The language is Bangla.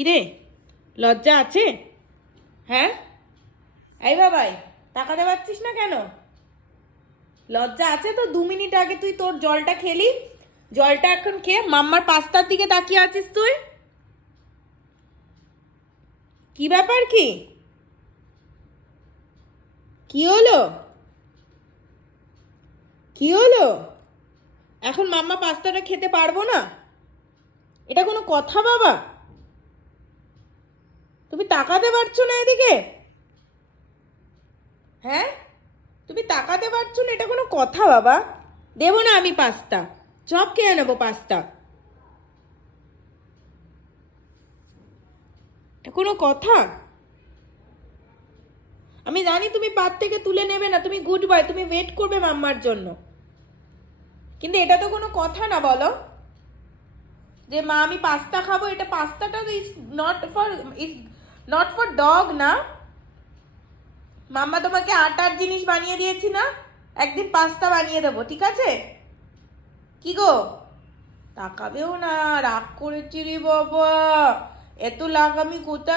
কিরে, লজ্জা আছে? হ্যাঁ, এই বাবাই, তাকাতে পারছিস না কেন? লজ্জা আছে তো? 2 মিনিট আগে তুই তোর জলটা খেলি, জলটা এখন খেয়ে মাম্মার পাস্তার দিকে তাকিয়ে আছিস তুই। কি ব্যাপার? কি কি হলো? কি হলো? এখন মাম্মা পাস্তাটা খেতে পারবো না? এটা কোনো কথা বাবা? তুমি তাকাতে পারছো না এদিকে? হ্যাঁ, তুমি তাকাতে পারছো না? এটা কোনো কথা বাবা? দেবো না আমি পাস্তা, চপ খেয়ে নেবো পাস্তা। এটা কোনো কথা? আমি জানি তুমি পাত থেকে তুলে নেবে না, তুমি গুড বয়, তুমি ওয়েট করবে মাম্মার জন্য, কিন্তু এটা তো কোনো কথা না বলো, যে মা আমি পাস্তা খাবো। এটা পাস্তাটা is not for, is not for dog না। মাম্মা তোমাকে আটার জিনিস বানিয়ে দিয়েছি না, একদিন পাস্তা বানিয়ে দেবো, ঠিক আছে? কি গো, তাকাবেও না? রাগ করেছি রে বাবা, এত রাগ আমি কোথায়